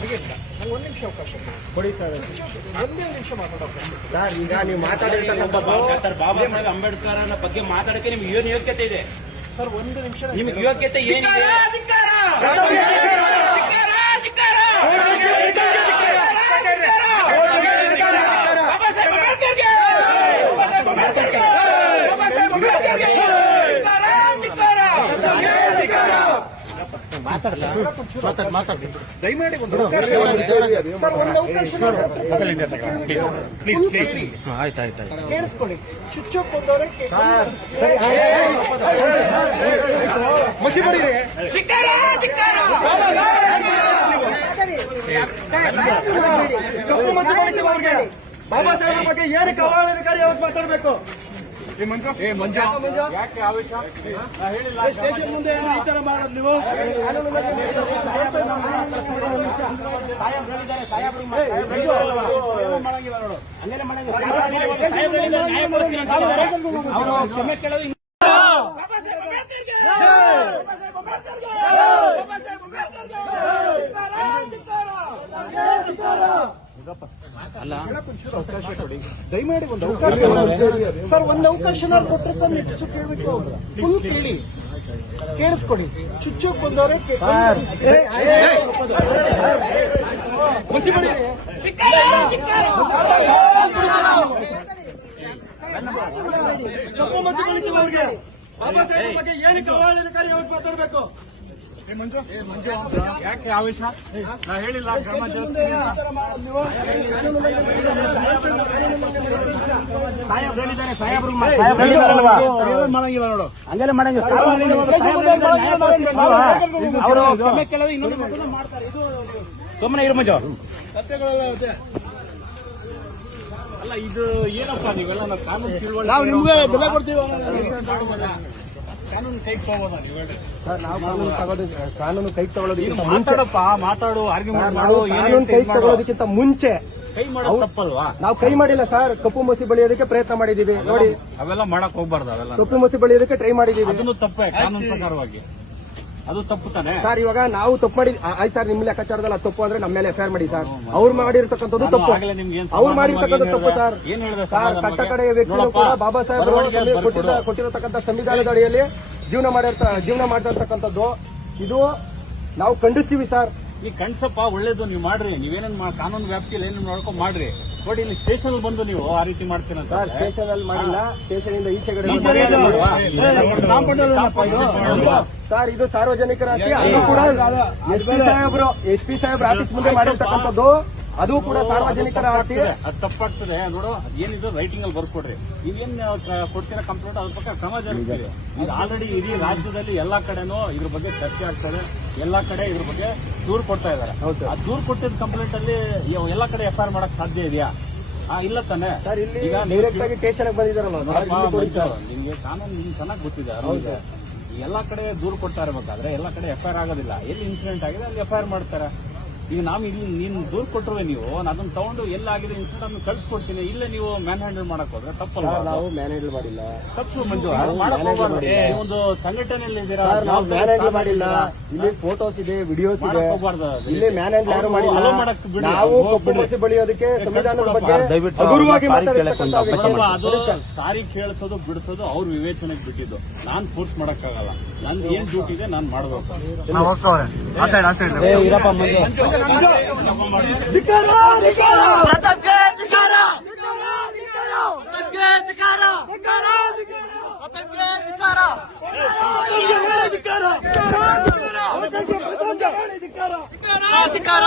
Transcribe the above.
ಹಾಗೇನಿಲ್ಲ, ನಂಗೆ ಒಂದು ನಿಮಿಷ ಅವಕಾಶ ಕೊಡಿ ಸರ್. ಒಂದೇ ನಿಮಿಷ ಮಾತಾಡೋಕೆ ಸರ್. ಈಗ ನೀವು ಮಾತಾಡಿರ್ತಕ್ಕಂಥ ಡಾಕ್ಟರ್ ಬಾಬಾ ಸಾಹೇಬ್ ಅಂಬೇಡ್ಕರ್ ಬಗ್ಗೆ ಮಾತಾಡಕ್ಕೆ ನಿಮ್ಗೆ ಏನು ಯೋಗ್ಯತೆ ಇದೆ ಸರ್? ಒಂದು ನಿಮಿಷ ನಿಮ್ಗೆ ಯೋಗ್ಯತೆ ಏನಿದೆ? ದಯಮಾಡಿ ಒಂದು ಅವಕಾಶ ಕೇಳಿಸ್ಕೊಳ್ಳಿ. ಚುಚ್ಚೋಕ್ ಹೋದವ್ರೆ ಬಾಬಾ ಸಾಹೇಬ್ ಬಗ್ಗೆ ಏನಕ್ಕೆ ಅವಹೇಳನಕಾರಿ ಯಾವತ್ತು ಮಾತಾಡಬೇಕು? ಯಾಕೆ ಆವೇಶ ಹೇಳಿಲ್ಲ? ಸ್ಟೇಷನ್ ಮುಂದೆ ಈ ತರ ಮಾಡೋದು ನೀವು? ಅವರು ಕ್ಷಮೆ ಕೇಳೋದು ದಯಮಾಡಿ ಒಂದು ಅವಕಾಶ ಸರ್. ಒಂದು ಅವಕಾಶ ಕೊಟ್ಟರೆ ನೆಕ್ಸ್ಟ್ ಕೇಳಬೇಕು. ಫುಲ್ ಕೇಳಿ, ಕೇಳಿಸ್ಕೊಡಿ. ಚುಚ್ಚೋಕ್ ಬಂದವ್ರೆ ತಪ್ಪು ಮತ್ತು ಅವ್ರಿಗೆ ಬಾಬಾ ಸಾಹೇಬ್ ಬಗ್ಗೆ ಏನಕ್ಕೆ ಅವಹೇಳನಕಾರಿ ಯಾವತ್ತು ಮಾತಾಡಬೇಕು? ಯಾಕೆ ಆವೇಶ ಹೇಳಿಲ್ಲ? ಮಾಡಂಗಿಲ್ಲ ನೋಡು, ಹಂಗೆಲ್ಲ ಮಾಡಂಗಿಲ್ಲ. ಅವರು ಕ್ಷಮೆ ಕೇಳೋದು ಇನ್ನೊಂದು ಮಾಡ್ತಾರೆ. ಇದು ಸುಮ್ಮನೆ ಇರು ಮಂಜು. ಅಲ್ಲ, ಇದು ಏನಪ್ಪ ನೀವೆಲ್ಲ ನಾವು ಕಾನೂನು ತಿಳುವಳಿ, ನಾವು ನಿಮ್ಗೆ ಬೆಲೆ ಕೊಡ್ತೀವಿ. ಕಾನೂನು ಕೈ ತಗೋಬೋದಾ ನೀವು ಹೇಳಿ? ಸರ್, ನಾವು ಕಾನೂನು ಕೈ ತಗೊಳ್ಳೋದಕ್ಕಿಂತ ಮಾತಾಡಪ್ಪ, ಮಾತಾಡು, ಆರ್ಗ್ಯುಮೆಂಟ್ ಮಾಡು. ಕಾನೂನು ಕೈ ತಗೊಳ್ಳೋದಕ್ಕಿಂತ ಮುಂಚೆ ಕೈ ಮಾಡೋದು ತಪ್ಪಲ್ವಾ? ನಾವು ಕೈ ಮಾಡಿಲ್ಲ ಸರ್. ಕಪ್ಪು ಮಸಿ ಬಳಿಯೋದಕ್ಕೆ ಪ್ರಯತ್ನ ಮಾಡಿದೀವಿ ನೋಡಿ. ಅವೆಲ್ಲ ಮಾಡಕ್ ಹೋಗ್ಬಾರ್ದು. ಅವೆಲ್ಲ ಕಪ್ಪು ಮಸಿ ಬಳಿಯೋದಕ್ಕೆ ಟ್ರೈ ಮಾಡಿದೀವಿ. ಅದನ್ನು ತಪ್ಪೇ, ಕಾನೂನು ಪ್ರಕಾರವಾಗಿ ಅದು ತಪ್ಪು ತಾನೆ ಸರ್. ಇವಾಗ ನಾವು ತಪ್ಪು ಮಾಡಿ ಆಯ್ತು ಸರ್, ನಿಮ್ಮ ಲೆಕ್ಕಾಚಾರದಲ್ಲಿ ತಪ್ಪು ಅಂದ್ರೆ ನಮ್ಮ ಮೇಲೆ ಎಫ್ಐಆರ್ ಮಾಡಿ ಸರ್. ಅವ್ರು ಮಾಡಿರ್ತಕ್ಕಂಥದ್ದು ತಪ್ಪು, ಅವ್ರು ಮಾಡಿರ್ತಕ್ಕಂಥದ್ದು ತಪ್ಪು ಸರ್. ಏನ್ ಹೇಳಿದೆ ಸರ್, ಕಟ್ಟ ಕಡೆಯ ವ್ಯಕ್ತಿಗಳು ಕೂಡ ಬಾಬಾ ಸಾಹೇಬ್ ಕೊಟ್ಟಿರತಕ್ಕಂಥ ಸಂವಿಧಾನದ ಅಡಿಯಲ್ಲಿ ಜೀವನ ಮಾಡಿರ್ತಕ್ಕಂಥದ್ದು ಇದು ನಾವು ಖಂಡಿಸ್ತೀವಿ ಸರ್. ಈ ಕಣ್ಸಪ್ಪ ಒಳ್ಳೇದು, ನೀವು ಮಾಡ್ರಿ. ನೀವೇನೇನ್ ಕಾನೂನು ವ್ಯಾಪ್ತಿಯಲ್ಲಿ ಏನೇನು ನೋಡ್ಕೊಂಡು ಮಾಡ್ರಿ. ನೋಡಿ, ಇಲ್ಲಿ ಸ್ಟೇಷನ್ ಬಂದು ನೀವು ಆ ರೀತಿ ಮಾಡ್ತೀರ ಸರ್. ಸ್ಟೇಷನ್ ಅಲ್ಲಿ ಮಾಡಿಲ್ಲ, ಸ್ಟೇಷನ್ ಇಂದ ಈಚೆಗಡೆ ಸರ್. ಇದು ಸಾರ್ವಜನಿಕರ ಆಸ್ತಿ. ಅದು ಕೂಡ ಎಸ್ ಪಿ ಸಾಹೇಬ್ರ ಆಫೀಸ್ ಮುಂದೆ ಮಾಡಿರ್ತಕ್ಕಂಥದ್ದು. ಅದು ಕೂಡ ಸಾರ್ವಜನಿಕರ ಆಸ್ತಿ. ಅದು ತಪ್ಪಾಗ್ತದೆ ನೋಡು. ಏನಿದು ರೈಟಿಂಗ್ ಅಲ್ಲಿ ಬರ್ಕೊಡ್ರಿ. ನೀವೇನ್ ಕೊಡ್ತೀರಾ ಕಂಪ್ಲೇಂಟ್, ಅದ್ರ ಪ್ರಕಾರ ಕ್ರಮ ಜರುಗಿಸ್ತೀವಿ. ಈಗ ಆಲ್ರೆಡಿ ಇಡೀ ರಾಜ್ಯದಲ್ಲಿ ಎಲ್ಲಾ ಕಡೆನೂ ಇದ್ರ ಬಗ್ಗೆ ಚರ್ಚೆ ಆಗ್ತದೆ. ಎಲ್ಲಾ ಕಡೆ ಇದ್ರ ಬಗ್ಗೆ ದೂರು ಕೊಡ್ತಾ ಇದಾರೆ. ಆ ದೂರು ಕೊಟ್ಟಿದ್ದ ಕಂಪ್ಲೇಂಟ್ ಅಲ್ಲಿ ಎಲ್ಲಾ ಕಡೆ ಎಫ್ಐಆರ್ ಮಾಡಕ್ ಸಾಧ್ಯ ಇದೆಯಾ? ಇಲ್ಲ ತಾನೆ ಸರ್. ಇಲ್ಲಿ ಡೈರೆಕ್ಟ್ ಆಗಿ ಸ್ಟೇಷನ್ ಬಂದಿದ್ದಾರಲ್ಲ, ನಿಮ್ಗೆ ಕಾನೂನು ನಿಮ್ಗೆ ಚೆನ್ನಾಗಿ ಗೊತ್ತಿದೆ. ಎಲ್ಲಾ ಕಡೆ ದೂರು ಕೊಡ್ತಾ ಇರಬೇಕಾದ್ರೆ ಎಲ್ಲಾ ಕಡೆ ಎಫ್ಐಆರ್ ಆಗೋದಿಲ್ಲ. ಎಲ್ಲಿ ಇನ್ಸಿಡೆಂಟ್ ಆಗಿದೆ ಅಲ್ಲಿ ಎಫ್ಐಆರ್ ಮಾಡ್ತಾರೆ. ಈಗ ನಾವು ಇಲ್ಲಿ ನೀನು ದೂರು ಕೊಟ್ಟರುವೆ, ನೀವು ಅದನ್ನ ತಗೊಂಡು ಎಲ್ಲಾಗಿದೆ ಇನ್ಸಿಡೆಂಟ್ ಅನ್ನು ಕಳ್ಸಿಕೊಡ್ತೀನಿ. ಇಲ್ಲೇ ನೀವು ಮ್ಯಾನ್ ಹ್ಯಾಂಡಲ್ ಮಾಡಕ್ ಹೋದ್ರೆ ತಪ್ಪಲ್ಲ. ನಾವು ಮ್ಯಾನ್ ಹ್ಯಾಂಡಲ್ ಮಾಡಿಲ್ಲ. ತಪ್ಪು ಮಂಜು, ಮಾಡಕ್ ಹೋಗ್ಬಾರ್ದು. ಒಂದು ಸಂಘಟನೆಯಲ್ಲಿ ಇದ್ದೀರಾ, ನಾವು ಮ್ಯಾನ್ ಹ್ಯಾಂಡಲ್ ಮಾಡಿಲ್ಲ. ಇಲ್ಲಿ ಫೋಟೋಸ್ ಇದೆ, ವಿಡಿಯೋಸ್ ಇದೆ. ಹೋಗ್ಬಾರ್ದು. ಇಲ್ಲಿ ಮ್ಯಾನ್ ಹ್ಯಾಂಡಲ್ ಯಾರು ಮಾಡಿಲ್ಲ. ನಾವು ಕಪ್ಪು ಮಸಿ ಬಳಿಯೋದಕ್ಕೆ ಸಂವಿಧಾನದ ಬಗ್ಗೆ ಹಗುರವಾಗಿ ಅದು ಸಾರಿ ಕೇಳಿಸೋದು ಬಿಡಿಸೋದು ಅವ್ರ ವಿವೇಚನೆಗೆ ಬಿಟ್ಟಿದ್ದು. ನಾನ್ ಫೋರ್ಸ್ ಮಾಡಕ್ಕಾಗಲ್ಲ. ನಂದು ಏನ್ ಡ್ಯೂಟಿ ಇದೆ ನಾನು ಮಾಡಬೇಕು. ಅಧಿಕಾರ